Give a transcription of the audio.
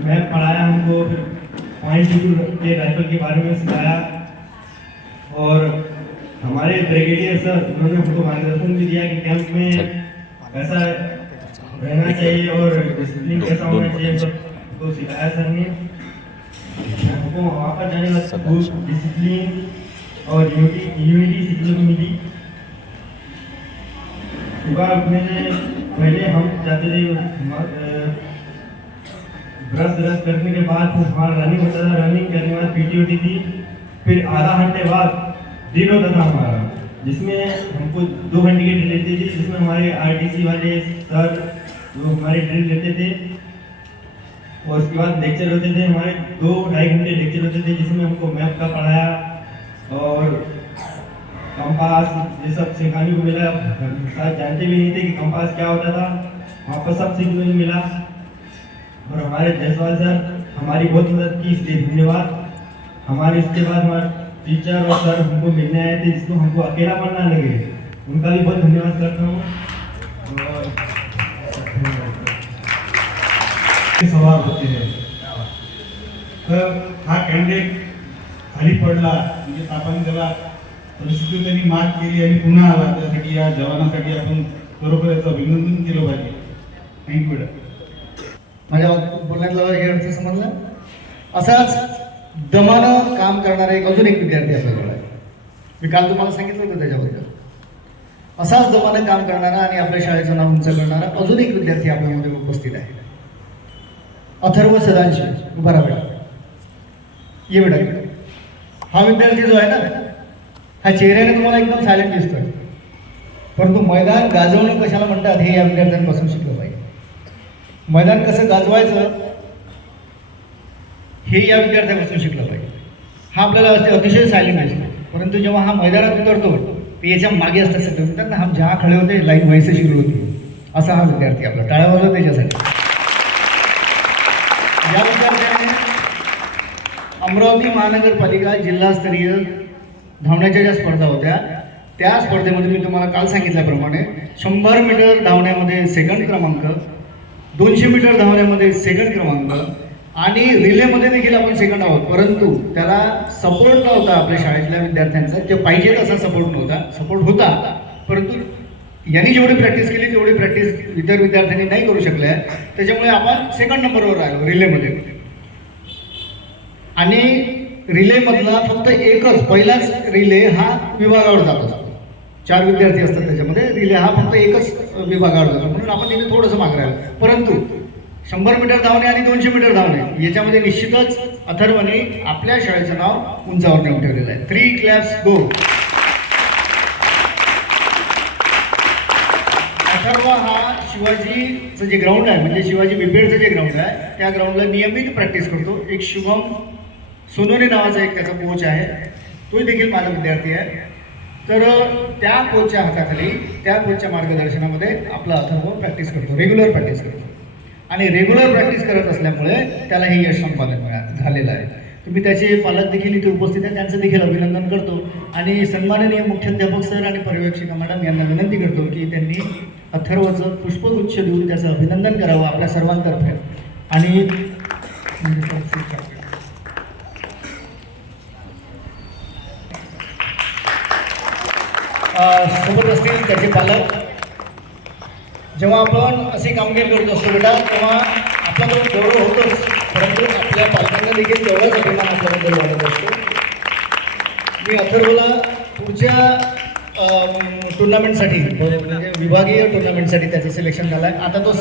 Map पढ़ाया हमको, फिर पॉइंट के राइफल के बारे में सिखाया। और हमारे ब्रिगेडियर सर उन्होंने हमको मार्गदर्शन भी दिया कि कैंप में कैसा रहना चाहिए और डिसिप्लिन कैसा होना चाहिए, सबको सिखाया सर ने। हमको वहाँ पर जाने वाला डिसिप्लिन और यूनिटी सीखने को मिली। सुबह उठने से पहले हम जाते थे, ब्रश करने के बाद फिर हमारा रनिंग होता था, रनिंग करने के बाद पीटी होती थी, फिर आधा घंटे बाद ड्रिल होता था हमारा, जिसमें हमको 2 घंटे की ड्रिल लेती थी, जिसमें हमारे आरटीसी वाले सर जो हमारे ड्रिल लेते थे। और उसके बाद लेक्चर होते थे हमारे, 2-2.5 घंटे लेक्चर होते थे, जिसमें हमको मैप का पढ़ाया और कंपास ये सब सिखाने को मिला। शायद जानते भी नहीं थे कि कंपास क्या होता था, वहाँ पर सब सीखने को मिला। और हमारे जायसवाल सर हमारी बहुत मदद की, इसलिए धन्यवाद। हमारे इसके बाद हमारे टीचर और सर हमको मिलने आए थे, जिसको हमको अकेला पढ़ना लगे, उनका भी बहुत धन्यवाद करता हूँ। सवाल होते हैं तर हा कॅन्डिडेट खाली पडला म्हणजे आपण त्याला परिस्थिती त्यांनी मात केली आणि पुन्हा आला, त्यासाठी या जवानासाठी आपण बरोबर याचं अभिनंदन केलं पाहिजे। Thank you madam. माझ्या बोलण्यातला हे अर्थ समजला। असाच दमानं काम करणारा अजून एक विद्यार्थी आपल्याकडे आहे, मी काल तुम्हाला सांगितलं होतं त्याच्याबद्दल। असाच दमानं काम करणारा आणि आपल्या शाळेचं नाव उंच करणारा अजून एक विद्यार्थी आपल्यामध्ये उपस्थित आहे, अथर्व सदांशी। उभा राहा बेटा, ये बेटा। हा विद्यार्थी जो आहे ना, हा चेहऱ्याने तुम्हाला एकदम सायलेंट दिसतोय, परंतु मैदान गाजवणं कशाला म्हणतात हे या विद्यार्थ्यांपासून शिकलं पाहिजे। मैदान कसं गाजवायचं हे या विद्यार्थ्यापासून शिकलं पाहिजे। हा आपल्याला अतिशय सायलेंट दिसतो, परंतु जेव्हा हा मैदानात उतरतो ते याच्या मागे असतात सगळे म्हणतात ना, हम जहा खडे होते लाईन व्हायचं शिकलो होती, असा हा विद्यार्थी आपला। टाळ्या वाजवा त्याच्यासाठी। या विद्यार्थ्याने अमरावती महानगरपालिका जिल्हास्तरीय धावण्याच्या ज्या स्पर्धा होत्या, त्या स्पर्धेमध्ये मी तुम्हाला काल सांगितल्याप्रमाणे 100 मीटर धावण्यामध्ये सेकंड क्रमांक, 200 मीटर धावण्यामध्ये सेकंड क्रमांक आणि रिलेमध्ये देखील आपण सेकंड आहोत। परंतु त्याला सपोर्ट नव्हता आपल्या शाळेतल्या विद्यार्थ्यांचा, जे पाहिजे तसा सपोर्ट नव्हता। सपोर्ट होता, परंतु यांनी जेवढी प्रॅक्टिस केली तेवढी प्रॅक्टिस इतर विद्यार्थ्यांनी नाही करू शकल्या, त्याच्यामुळे आपण सेकंड नंबरवर राहिलो रिलेमध्ये। आणि रिलेमधला फक्त एकच पहिलाच रिले हा विभागावर जात असतो, 4 विद्यार्थी असतात त्याच्यामध्ये, रिले हा फक्त एकच विभागावर जातो, म्हणून आपण तिथे थोडंसं मागे राहिलो। परंतु 100 मीटर धावणे आणि 200 मीटर धावणे याच्यामध्ये निश्चितच अथर्वने आपल्या शाळेचं नाव उंचावर नेऊन ठेवलेलं आहे। 3 क्लॅप्स गो। अथर्व हा शिवाजीचं जे ग्राउंड आहे, म्हणजे शिवाजी बिपेडचं जे ग्राउंड आहे, त्या ग्राउंडला नियमित प्रॅक्टिस करतो। एक शुभम सोनोने नावाचा एक त्याचा कोच आहे, तोही देखील माझा विद्यार्थी आहे। तर त्या कोचच्या हाताखाली, त्या कोचच्या मार्गदर्शनामध्ये आपला अथर्व प्रॅक्टिस करतो, रेग्युलर प्रॅक्टिस करतो। आणि रेग्युलर प्रॅक्टिस करत असल्यामुळे त्याला हे यश संपादन झालेलं आहे। तुम्ही त्याचे पालक देखील इथे उपस्थित आहेत, त्यांचं देखील अभिनंदन करतो। आणि सन्माननीय मुख्याध्यापक सर आणि पर्यवेक्षिका मॅडम यांना विनंती करतो की त्यांनी अथर्वचं पुष्पगुच्छ देऊन त्याचं अभिनंदन करावं आपल्या सर्वांतर्फे। आणि सोबत असतील त्याचे पालक। जेव्हा आपण अशी कामगिरी करत असतो बेटा, तेव्हा आपल्याकडून गौरव होतोच, परंतु आपल्या पालकांना देखील तेवढाच अभिमान आपल्याबद्दल वाटत असतो। मी अथर्वला पुढच्या टुर्नामेंटसाठी, म्हणजे विभागीय टुर्नामेंटसाठी त्याचं सिलेक्शन झालं आहे। आता तो